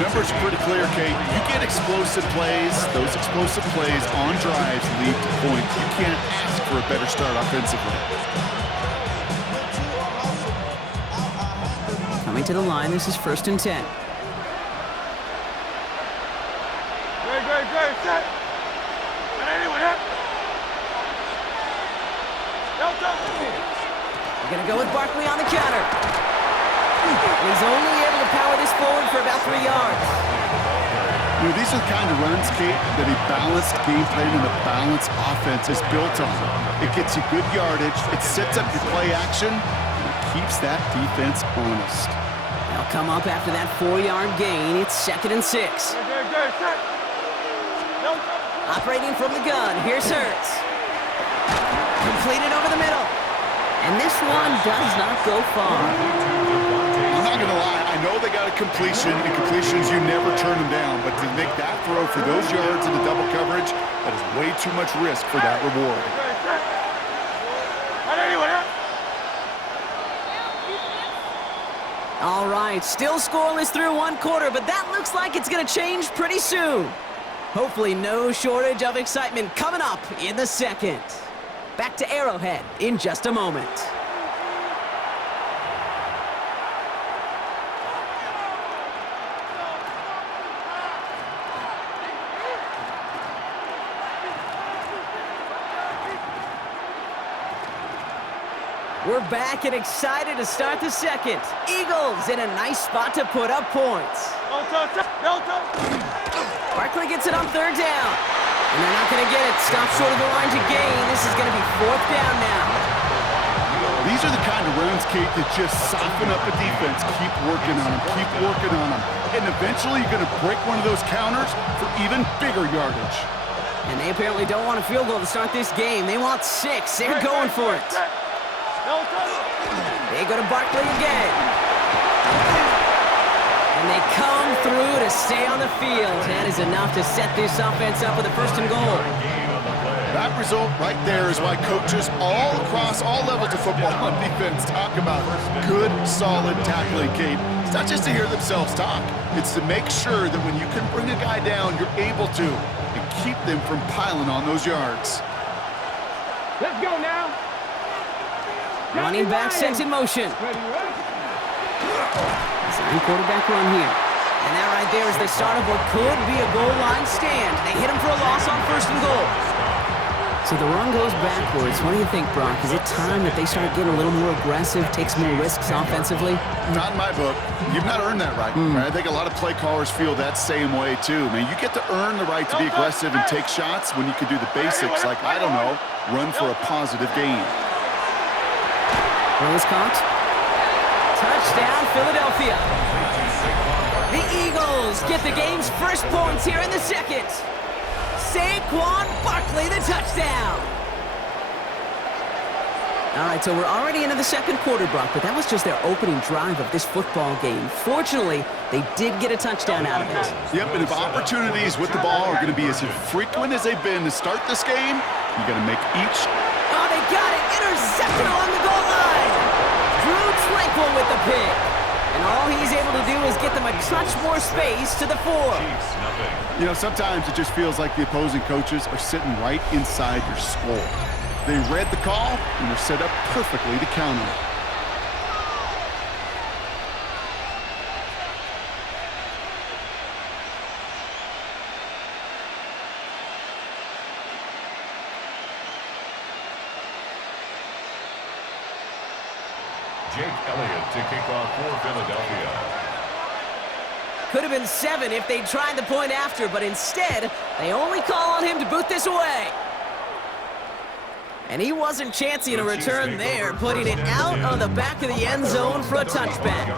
Numbers are pretty clear, Kate. You get explosive plays. Those explosive plays on drives lead to points. You can't ask for a better start offensively. Coming to the line, this is 1st and 10. Great, set. We're going to go with Barkley on the counter. And he's only able to power this forward for about 3 yards. You know, these are the kind of runs, Kate, that a balanced game plan and a balanced offense is built on. It gets you good yardage, it sets up your play action, and it keeps that defense honest. They'll come up after that 4-yard gain. It's 2nd and 6. Set. Operating from the gun, here's Hurts. Completed over the middle. And this one does not go far. I'm not going to lie, I know they got a completion, and completions, you never turn them down, but to make that throw for those yards in the double coverage, that is way too much risk for that reward. All right, still scoreless through 1 quarter, but that looks like it's going to change pretty soon. Hopefully no shortage of excitement coming up in the 2nd. Back to Arrowhead in just a moment. We're back and excited to start the 2nd. Eagles in a nice spot to put up points. Barkley gets it on 3rd down. And they're not going to get it. Stop short of the line to gain. This is going to be 4th down now. These are the kind of runs, Kate, that just soften up a defense. Keep working on them. Keep working on them. And eventually you're going to break one of those counters for even bigger yardage. And they apparently don't want a field goal to start this game. They want 6. They're going for it. They go to Barkley again. And they come through to stay on the field. That is enough to set this offense up with a 1st and goal. That result right there is why coaches all across all levels of football on defense talk about good, solid tackling, Kate. It's not just to hear themselves talk. It's to make sure that when you can bring a guy down, you're able to and keep them from piling on those yards. Let's go now. Running back sent in motion. Design quarterback run here. And that right there is the start of what could be a goal line stand. They hit him for a loss on 1st and goal. So the run goes backwards. What do you think, Brock? Is it time that they start getting a little more aggressive, take some more risks offensively? Not in my book. You've not earned that right. Right? I think a lot of play callers feel that same way, too. Man, you get to earn the right to be aggressive and take shots when you can do the basics like, I don't know, run for a positive gain. Throw is caught. Touchdown, Philadelphia. The Eagles get the game's first points here in the 2nd. Saquon Barkley, the touchdown. All right, so we're already into the 2nd quarter, Brock, but that was just their opening drive of this football game. Fortunately, they did get a touchdown out of it. Yep, and if opportunities with the ball are going to be as infrequent as they've been to start this game, you got to make each. Oh, they got it. Intercepted along the goal line. Drew Tranquill with the pick. And all he's able to do is get them a touch more space to the 4. You know, sometimes it just feels like the opposing coaches are sitting right inside your skull. They read the call, and they're set up perfectly to counter it. Jake Elliott to kick off for Philadelphia. Could have been 7 if they tried the point after, but instead, they only call on him to boot this away. And he wasn't chancing a return there, putting it out of the back of the end zone for a touchback.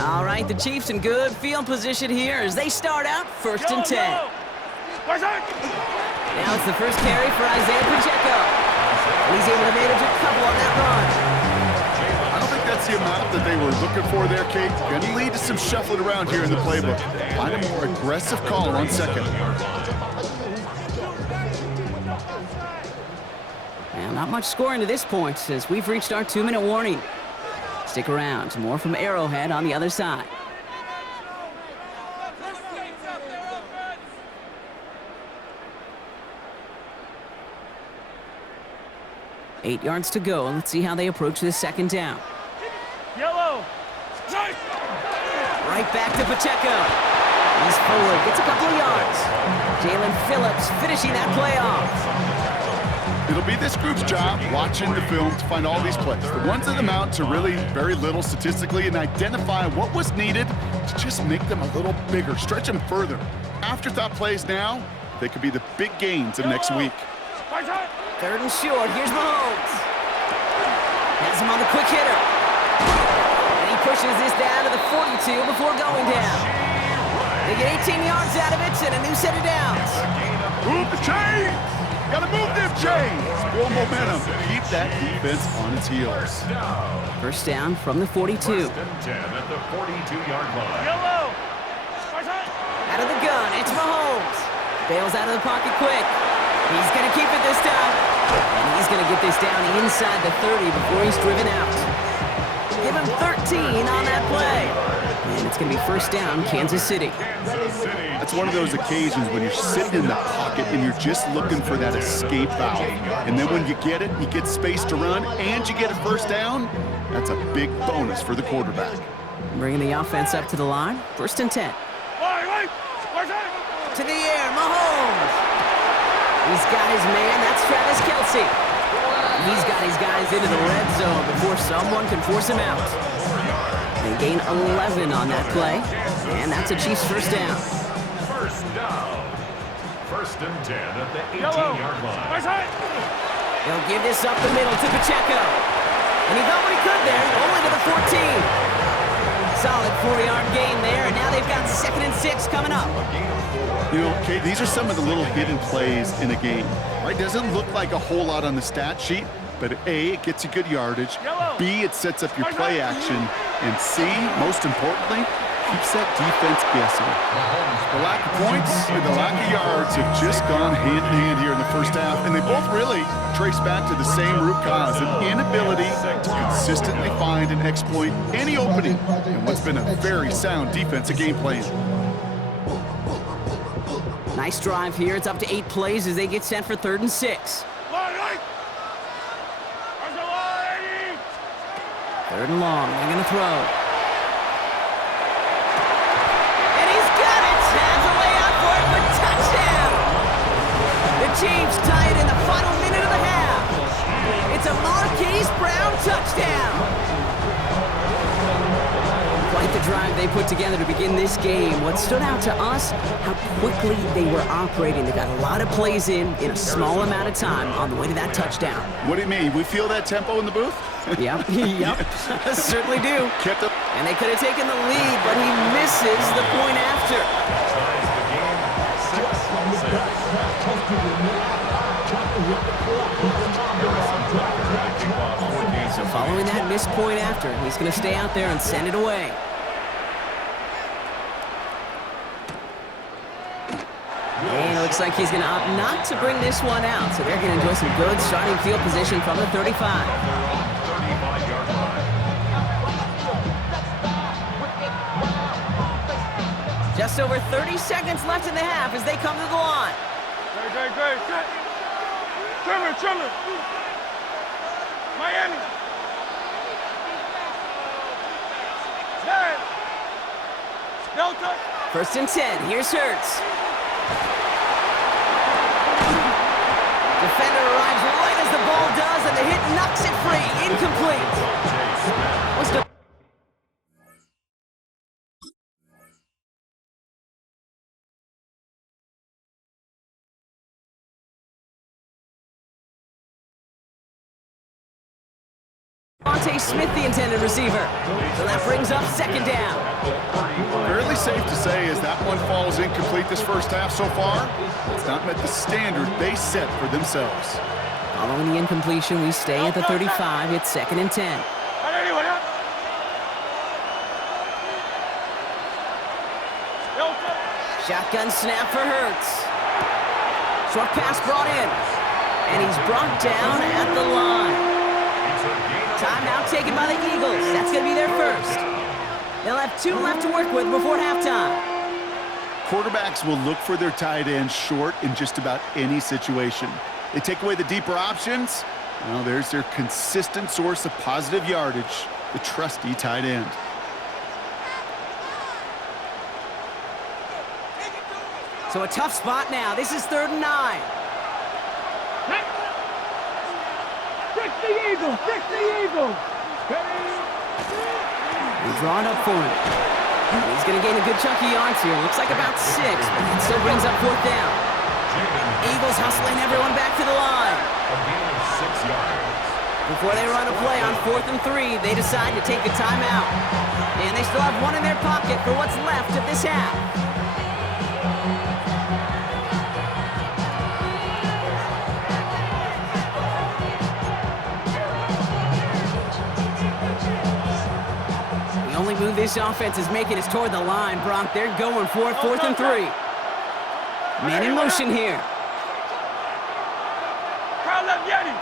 All right, the Chiefs in good field position here as they start out 1st and 10. Now it's the first carry for Isaiah Pacheco. He's able to manage a couple on that run. I don't think that's the amount that they were looking for there, Kate. Going to lead to some shuffling around here in the playbook. Find a more aggressive call on 2nd. Now Now, not much scoring to this point as we've reached our 2-minute warning. Stick around. More from Arrowhead on the other side. Eight yards to go. Let's see how they approach this second down. Yellow. Right back to Pacheco. He's forward, gets a couple of yards. Jalen Phillips finishing that play off. It'll be this group's job watching the film to find all these plays. The ones that amount to really very little statistically and identify what was needed to just make them a little bigger, stretch them further. Afterthought plays now, they could be the big gains of next week. Third and short. Here's Mahomes. Has him on the quick hitter. And he pushes this down to the 42 before going down. They get 18 yards out of it and a new set of downs. Move the chains! Gotta move them chains! Build momentum. Keep that defense on its heels. First down from the 42. First and 10 at the 42-yard line. Yellow. Out of the gun, it's Mahomes. Bails out of the pocket quick. He's going to keep it this time. And he's going to get this down inside the 30 before he's driven out. Give him 13 on that play. And it's going to be first down, Kansas City. That's one of those occasions when you're sitting in the pocket and you're just looking for that escape valve. And then when you get it, you get space to run, and you get a first down, that's a big bonus for the quarterback. Bringing the offense up to the line. First and 10. To the air, Mahomes. He's got his man. That's Travis Kelce. He's got his guys into the red zone before someone can force him out. They gain 11 on that play, and that's a Chiefs first down. First down. First and 10 at the 18-yard line. He'll give this up the middle to Pacheco. And he got what he could there, only to the 14. Solid 4-yard gain there, and now they've got 2nd and 6 coming up. You know, Kate, these are some of the little hidden plays in a game, right? Doesn't look like a whole lot on the stat sheet, but A, it gets you good yardage, B, it sets up your play action, and C, most importantly, keeps that defense guessing. The lack of points and the lack of yards have just gone hand in hand here in the first half, and they both really trace back to the same root cause, an inability to consistently find and exploit any opening in what's been a very sound defensive game plan. Nice drive here. It's up to 8 plays as they get set for 3rd and 6. 3rd and long. They're going to throw. And he's got it. Has a way out for it, but touchdown. The Chiefs tie it in the final minute of the half. It's a Marquise Brown touchdown. Quite the drive they put together to begin this game. What stood out to us, how quickly they were operating. They got a lot of plays in a small amount of time on the way to that touchdown. What do you mean? We feel that tempo in the booth? Yep, certainly do. Kept up. And they could have taken the lead, but he misses the point after. So following that missed point after, he's going to stay out there and send it away. And it looks like he's going to opt not to bring this one out, so they're going to enjoy some good starting field position from the 35. Just over 30 seconds left in the half as they come to the line. Great. Set. Trimmer. Miami. Delta. 1st and 10. Here's Hurts. Defender arrives right as the ball does, and the hit knocks it free. Incomplete. What's the... Devontae Smith, the intended receiver. So that brings up 2nd down. Fairly safe to say as that one falls incomplete this first half so far, it's not met the standard they set for themselves. Following the incompletion, we stay at the 35. It's 2nd and 10. Shotgun snap for Hurts. Short pass brought in. And he's brought down at the line. Timeout taken by the Eagles. That's going to be their first. They'll have 2 left to work with before halftime. Quarterbacks will look for their tight end short in just about any situation. They take away the deeper options. Well, there's their consistent source of positive yardage, the trusty tight end. So a tough spot now. This is 3rd and 9. Fix the Eagles! Fix the Eagles! He's drawn up for him. He's going to gain a good chunk of yards here. Looks like about 6, but it still brings up 4th down. Eagles hustling everyone back to the line. A gain of 6 yards. Before they run a play on 4th and 3, they decide to take a timeout. And they still have 1 in their pocket for what's left of this half. The only move this offense is making is toward the line, Brock. They're going for it, 4th and 3. Man in motion here. Crowd left Yeti!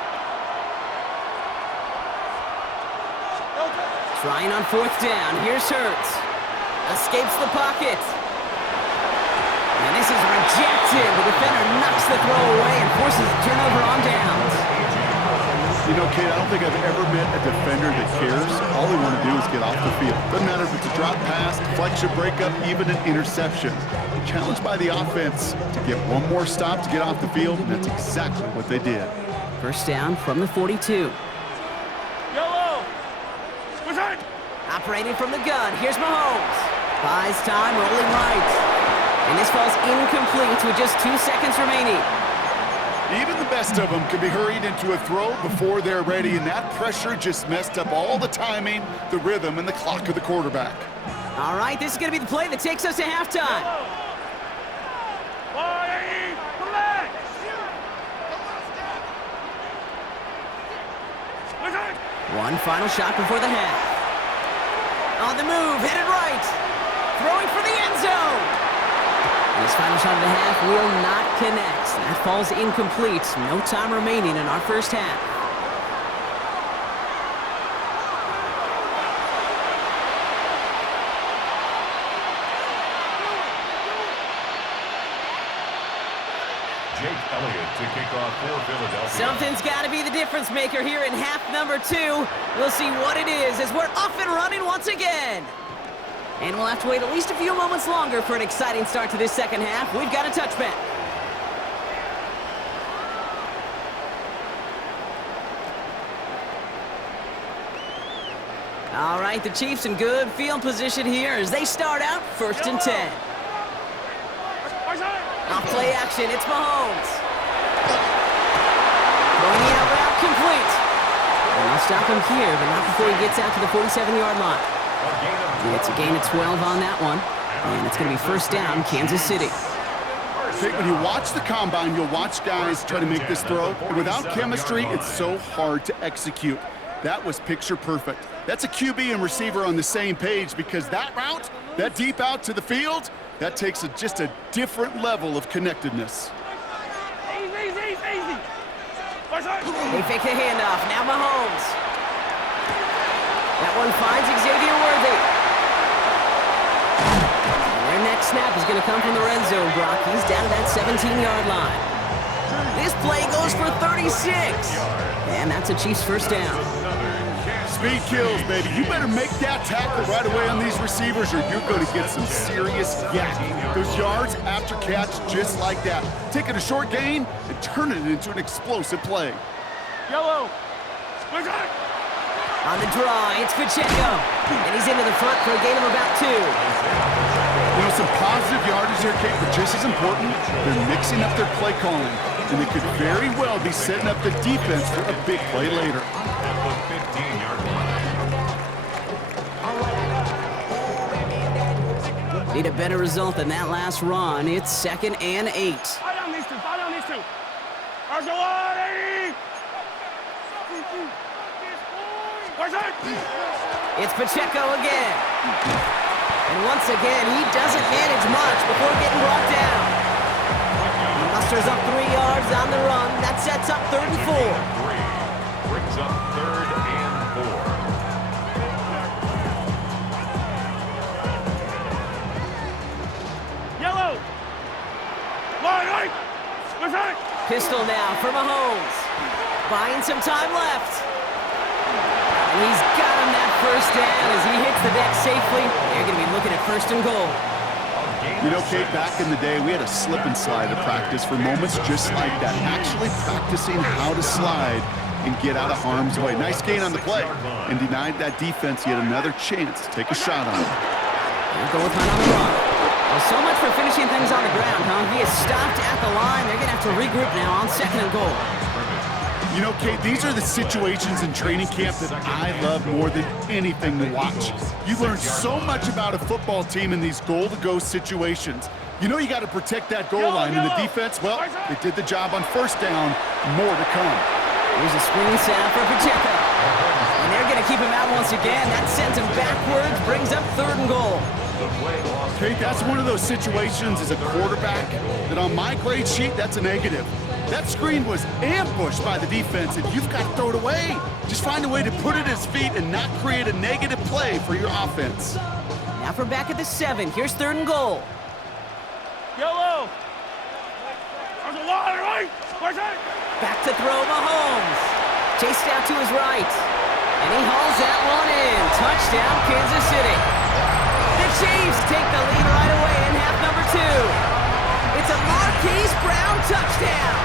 Trying on 4th down. Here's Hurts. Escapes the pocket. And this is rejected. The defender knocks the throw away and forces a turnover on downs. You know, Kate, I don't think I've ever met a defender that cares. All they want to do is get off the field. Doesn't matter if it's a drop pass, deflection, breakup, even an interception. Challenged by the offense to get one more stop to get off the field, and that's exactly what they did. First down from the 42. Yellow! What's that? Operating from the gun. Here's Mahomes. Buys time, rolling right. And this falls incomplete with just 2 seconds remaining. Even the best of them can be hurried into a throw before they're ready, and that pressure just messed up all the timing, the rhythm, and the clock of the quarterback. All right, this is going to be the play that takes us to halftime. Relax! What's that? One final shot before the half. On the move, headed right. Throwing for the end zone. And his final shot of the half will not connect. That falls incomplete. No time remaining in our first half. Jake Elliott to kick off for Philadelphia. Something's got to be the difference maker here in half number 2. We'll see what it is as we're off and running once again. And we'll have to wait at least a few moments longer for an exciting start to this second half. We've got a touchback. All right, the Chiefs in good field position here as they start out 1st and 10. Off play action, it's Mahomes. Throwing the out route complete. And they'll stop him here, but not before he gets out to the 47-yard line. It's a gain of 12 on that one, and it's going to be first down, Kansas City. When you watch the combine, you'll watch guys try to make this throw, and without chemistry, it's so hard to execute. That was picture perfect. That's a QB and receiver on the same page, because that route, that deep out to the field, that takes just a different level of connectedness. Easy! What's that? They fake the handoff, now Mahomes. That one finds Xavier Worthy. And their next snap is going to come from the red zone, Brock. He's down to that 17-yard line. This play goes for 36. And that's a Chiefs first down. Speed kills, baby. You better make that tackle right away on these receivers or you're going to get some serious yak. Those yards after catch just like that. Taking a short gain and turning it into an explosive play. Yellow! What's that? On the draw, it's Pacheco. And he's into the front for a gain of about 2. You know, some positive yardage here, Kate, but just as important, they're mixing up their play calling. And they could very well be setting up the defense for a big play later. At the 15-yard line. Need a better result than that last run. It's 2nd and 8. Fall down these two! Arjawadi! What's that? It's Pacheco again. And once again, he doesn't manage much before getting brought down. He must Musters up 3 yards on the run. That sets up 3rd and 4. Brings up 3rd and 4. Yellow. Line right. What's that? Pistol now for Mahomes. Buying some time left. And he's got him that first down as he hits the deck safely. They're going to be looking at 1st and goal. You know, Kate, back in the day, we had a slip and slide at practice for moments just like that. Actually practicing how to slide and get out of harm's way. Nice gain on the play and denied that defense yet another chance to take a shot on him. They'll go with Hunt on the run. Well, so much for finishing things on the ground, huh? He is stopped at the line. They're going to have to regroup now on 2nd and goal. You know, Kate, these are the situations in training camp that I love more than anything to watch. You learn so much about a football team in these goal-to-go situations. You know you got to protect that goal line, and the defense, well, they did the job on 1st down. More to come. Here's a screen sound for Pacheco. And they're going to keep him out once again. That sends him backwards, brings up 3rd and goal. Kate, that's one of those situations as a quarterback that on my grade sheet, that's a negative. That screen was ambushed by the defense, and you've got to throw it away. Just find a way to put it at his feet and not create a negative play for your offense. Now from back at the 7. Here's 3rd and goal. Yellow. There's a line right. What's that? Back to throw Mahomes. Chased out to his right. And he hauls that one in. Touchdown, Kansas City. The Chiefs take the lead right away in half number 2. It's a Marquise Brown touchdown.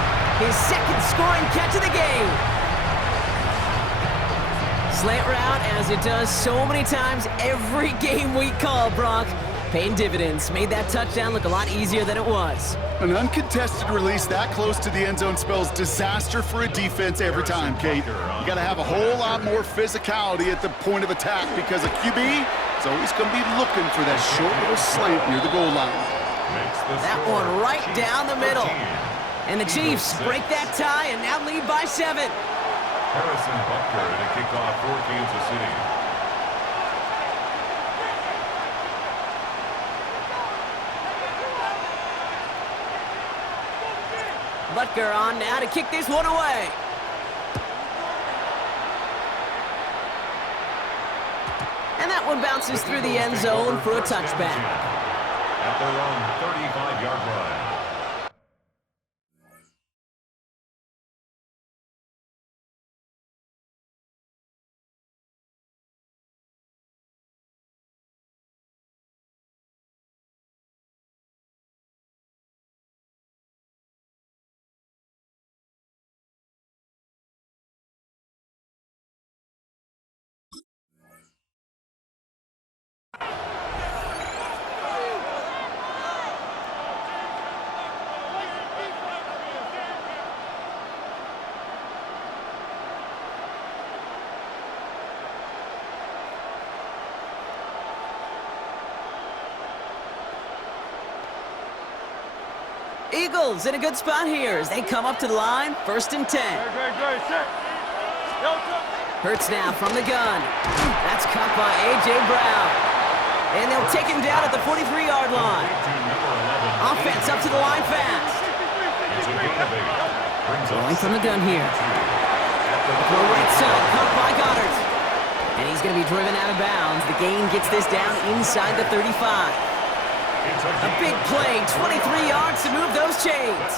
His 2nd scoring catch of the game. Slant route, as it does so many times every game we call, Brock. Paying dividends. Made that touchdown look a lot easier than it was. An uncontested release that close to the end zone spells disaster for a defense every time, Kate. You got to have a whole lot more physicality at the point of attack because a QB is always going to be looking for that short little slant near the goal line. That one right down the middle. And the Chiefs break that tie and now lead by 7. Harrison Butker to kick off for Kansas City. Butker on now to kick this one away. And that one bounces through the end zone for a touchback. At their own 35-yard line. Eagles in a good spot here as they come up to the line, 1st and 10. Great. Set. Hurts now from the gun. That's caught by A.J. Brown. And they'll take him down at the 43-yard line. Offense up to the line fast. Going from the gun here. Throw right side, caught by Goddard. And he's going to be driven out of bounds. The gain gets this down inside the 35. A big play, 23 yards to move those chains.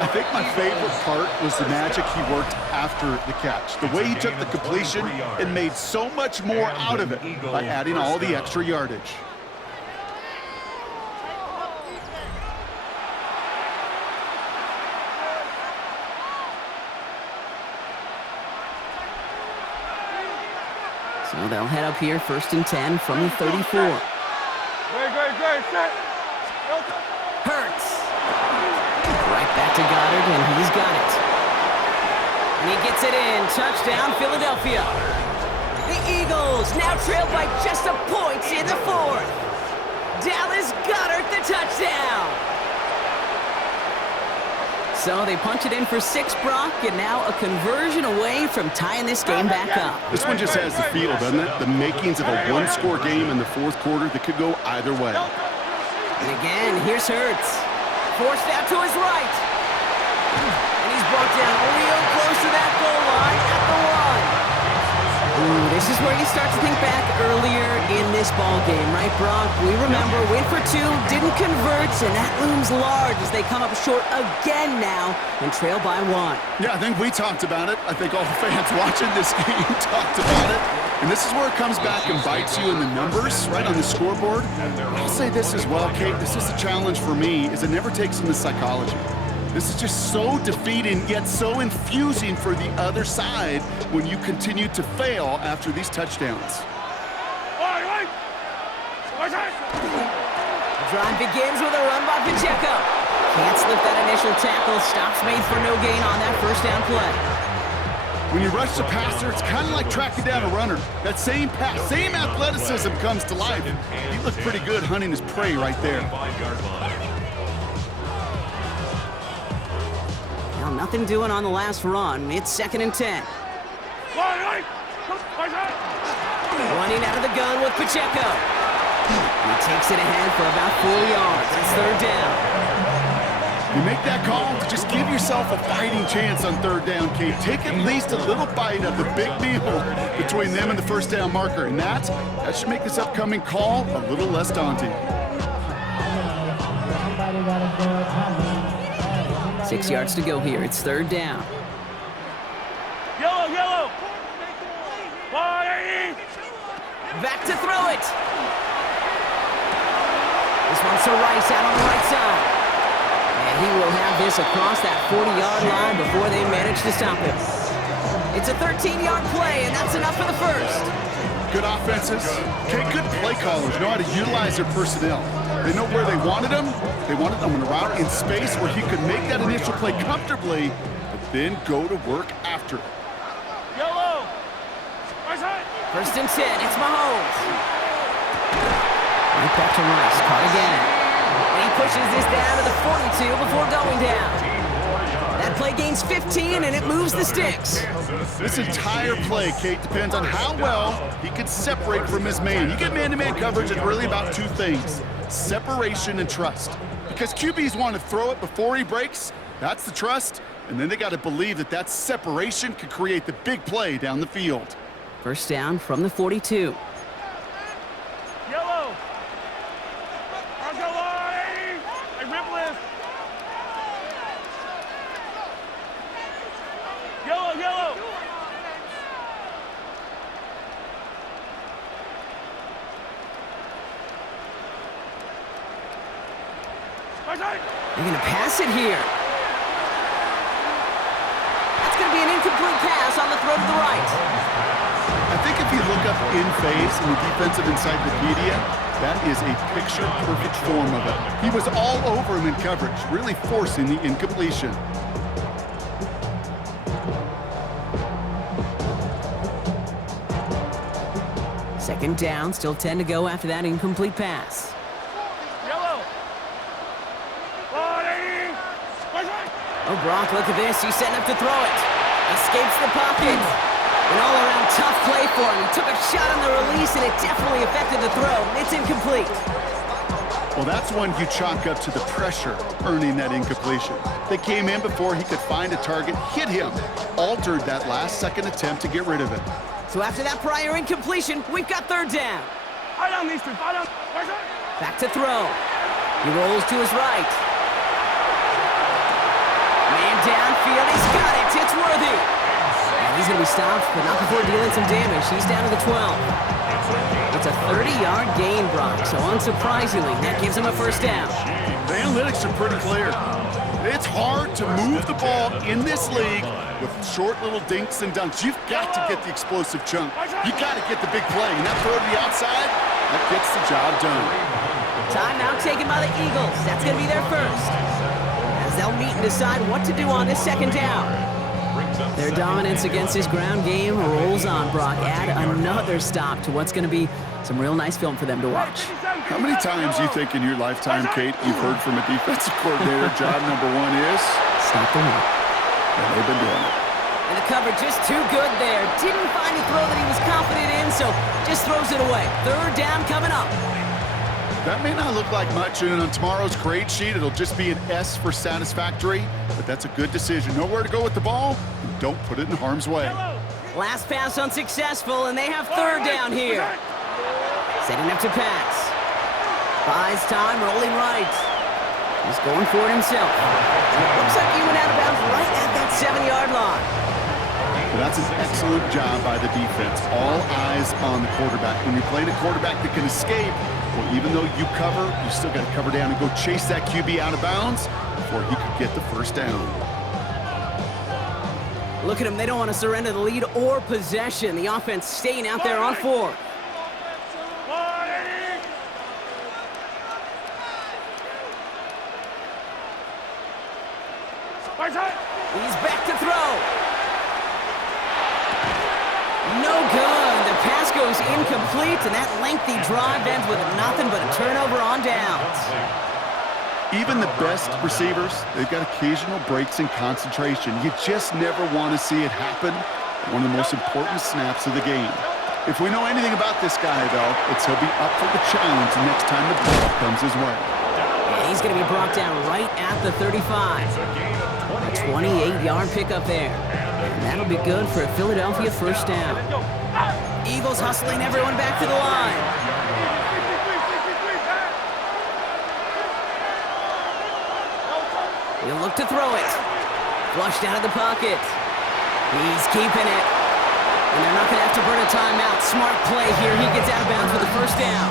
I think my favorite part was the magic he worked after the catch. The way he took the completion and made so much more out of it by adding all the extra yardage. So they'll head up here, 1st and 10 from the 34. Great. Set. Hurts. Right back to Goddard, and he's got it. And he gets it in. Touchdown, Philadelphia. The Eagles now trail by just a point in the 4th. Dallas Goedert, the touchdown. So they punch it in for 6, Brock, and now a conversion away from tying this game back up. This one just has the feel, doesn't it? The makings of a one-score game in the 4th quarter that could go either way. And again, here's Hurts. Forced out to his right. brought down real close to that goal line at the 1. Ooh, this is where you start to think back earlier in this ball game, right, Brock? We remember win for 2, didn't convert, and that looms large as they come up short again now and trail by 1. Yeah, I think we talked about it. I think all the fans watching this game talked about it. And this is where it comes back and bites you in the numbers, right, on the scoreboard. I'll say this as well, Kate. This is a challenge for me, is it never takes in the psychology. This is just so defeating, yet so infusing for the other side when you continue to fail after these touchdowns. The drive begins with a run by Pacheco. Can't slip that initial tackle. Stops made for no gain on that first down play. When you rush the passer, it's kind of like tracking down a runner. That same pass, same athleticism comes to life. He looked pretty good hunting his prey right there. Well, nothing doing on the last run. It's 2nd and 10. Running out of the gun with Pacheco. He takes it ahead for about 4 yards. It's 3rd down. You make that call to just give yourself a fighting chance on 3rd down, Kate. Take at least a little bite of the big meal between them and the first down marker, and that should make this upcoming call a little less daunting. 6 yards to go here. It's 3rd down. Yellow. Back to throw it. This one's to Rice out on the right side. And he will have this across that 40-yard line before they manage to stop him. It's a 13-yard play, and that's enough for the first. Good offenses. Okay, good play callers know how to utilize their personnel. They know where they wanted them. They wanted them on a route in space where he could make that initial play comfortably, but then go to work after it. Yellow. Right side. 1st and 10. It's Mahomes. Right back to Rice. Caught again. And he pushes this down to the 42 before going down. That play gains 15, and it moves the sticks. This entire play, Kate, depends on how well he can separate from his man. You get man-to-man coverage, it's really about 2 things: separation and trust. Because QBs want to throw it before he breaks. That's the trust. And then they got to believe that that separation can create the big play down the field. 1st down from the 42. Yellow. Let's go, Lloyd. Hey, rip lift. Yellow. Right side. They're going to pass it here. That's going to be an incomplete pass on the throw to the right. I think if you look up in phase in the defensive encyclopedia, that is a picture-perfect form of it. He was all over him in coverage, really forcing the incompletion. Second down, still 10 to go after that incomplete pass. Yellow. Right side. Oh, Brock, look at this. He's setting up to throw it. Escapes the pocket. An all-around tough play for him. He took a shot on the release, and it definitely affected the throw. It's incomplete. Well, that's one you chalk up to the pressure earning that incompletion. They came in before he could find a target, hit him, altered that last-second attempt to get rid of it. So after that prior incompletion, we've got 3rd down. I down these 2. I down. Right side. Back to throw. He rolls to his right. Man downfield. He's got it. It's Worthy. And he's going to be stopped, but not before dealing some damage. He's down to the 12. It's a 30-yard gain, Brock, so unsurprisingly, that gives him a 1st down. The analytics are pretty clear. It's hard to move the ball in this league with short little dinks and dunks. You've got to get the explosive chunk. You got to get the big play. And that throw to the outside, that gets the job done. Timeout taken by the Eagles. That's going to be their first. As they'll meet and decide what to do on this 2nd down. Their dominance against this ground game rolls on, Brock. Add another stop to what's going to be some real nice film for them to watch. How many times do you think in your lifetime, Kate, you've heard from a defensive coordinator, job number 1 is? Stop the run. And they've been doing it. And the cover just too good there. Didn't find a throw that he was confident in, so just throws it away. 3rd down coming up. That may not look like much, and on tomorrow's grade sheet, it'll just be an S for satisfactory, but that's a good decision. Know where to go with the ball, and don't put it in harm's way. Last pass unsuccessful, and they have third down here. Setting up to pass. Buys time, rolling right. He's going for it himself. Looks like he went out of bounds right at that 7-yard line. Well, that's an excellent job by the defense. All eyes on the quarterback. When you're playing a quarterback that can escape, well, even though you cover, you still got to cover down and go chase that QB out of bounds before he could get the first down. Look at them. They don't want to surrender the lead or possession. The offense staying out there on 4. He's back to throw. No good. The pass goes incomplete, and that lengthy drive ends with nothing but a turnover on downs. Even the best receivers, they've got occasional breaks in concentration. You just never want to see it happen at one of the most important snaps of the game. If we know anything about this guy, though, it's he'll be up for the challenge the next time the ball comes his way. And he's going to be brought down right at the 35. A 28-yard pickup there. And that'll be good for a Philadelphia first down. Eagles hustling everyone back to the line. He'll look to throw it. Flushed out of the pocket. He's keeping it. And they're not going to have to burn a timeout. Smart play here. He gets out of bounds for the first down.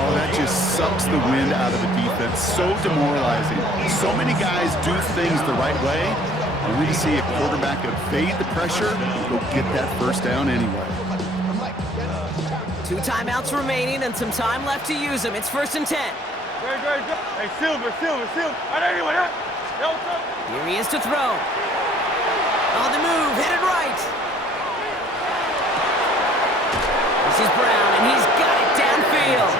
Oh, that just sucks the wind out of the defense. So demoralizing. So many guys do things the right way, only to see a quarterback evade the pressure and go get that first down anyway. 2 timeouts remaining and some time left to use them. It's 1st and 10. Hey, Silver. Here he is to throw. On the move, headed right. This is Brown, and he's got it downfield.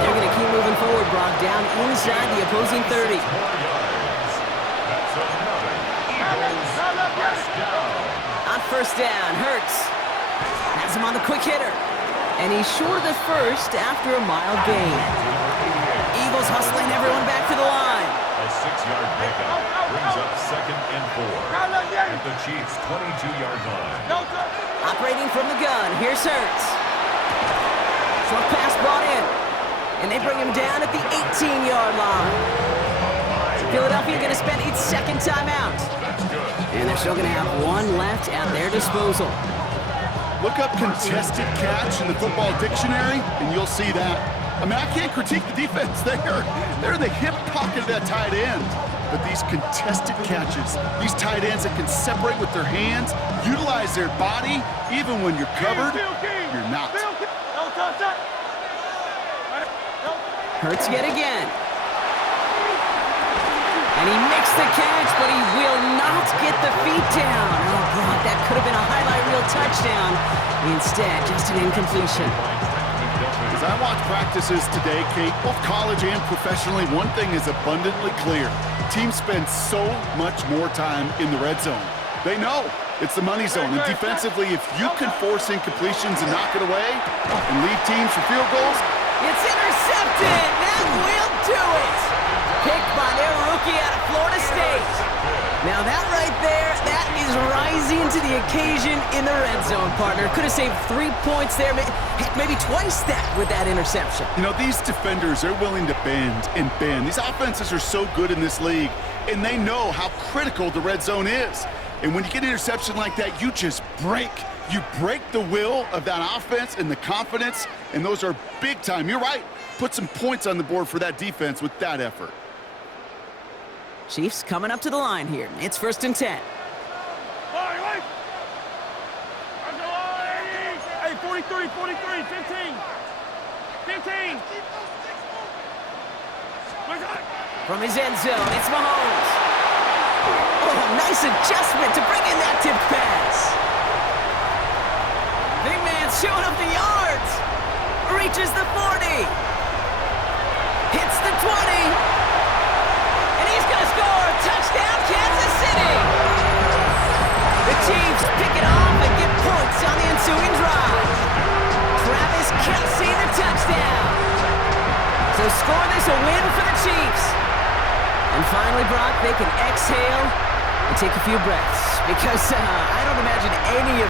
They're going to keep moving forward, Brock, down inside the opposing 30. On first down, Hurts has him on the quick hitter. And he's short of the first after a mild gain. Eagles hustling everyone back to the line. A 6-yard pickup brings up 2nd and 4 at the Chiefs' 22-yard line. Operating from the gun, here's Hurts. Short pass brought in. And they bring him down at the 18-yard line. Philadelphia going to spend its 2nd timeout. And they're still going to have 1 left at their disposal. Look up contested catch in the football dictionary, and you'll see that. I mean, I can't critique the defense there. They're the hip pocket of that tight end. But these contested catches, these tight ends that can separate with their hands, utilize their body, even when you're covered, you're not. Hurts yet again. And he makes the catch, but he will not get the feet down. Oh, God, that could have been a highlight reel touchdown. Instead, just an incompletion. As I watch practices today, Kate, both college and professionally, one thing is abundantly clear. Teams spend so much more time in the red zone. They know it's the money zone. And defensively, if you can force incompletions and knock it away and lead teams for field goals, it's intercepted. That will do it. Picked by their rookie out of Florida State. Now that right there, that is rising to the occasion in the red zone, partner. Could have saved 3 points there, maybe twice that with that interception. You know, these defenders, they're willing to bend and bend. These offenses are so good in this league, and they know how critical the red zone is. And when you get an interception like that, you just break. You break the will of that offense and the confidence, and those are big time. You're right. Put some points on the board for that defense with that effort. Chiefs coming up to the line here. It's 1st and 10. Hey, 43, 15. From his end zone, it's Mahomes. Oh, nice adjustment to bring in that tip pass. Big man showing up the yards. Reaches the 40. Hits the 20. And he's going to score. Touchdown, Kansas City. The Chiefs pick it off and get points on the ensuing drive. Travis Kelce, the touchdown. It's a win for the Chiefs. And finally, Brock, they can exhale and take a few breaths because I don't imagine any of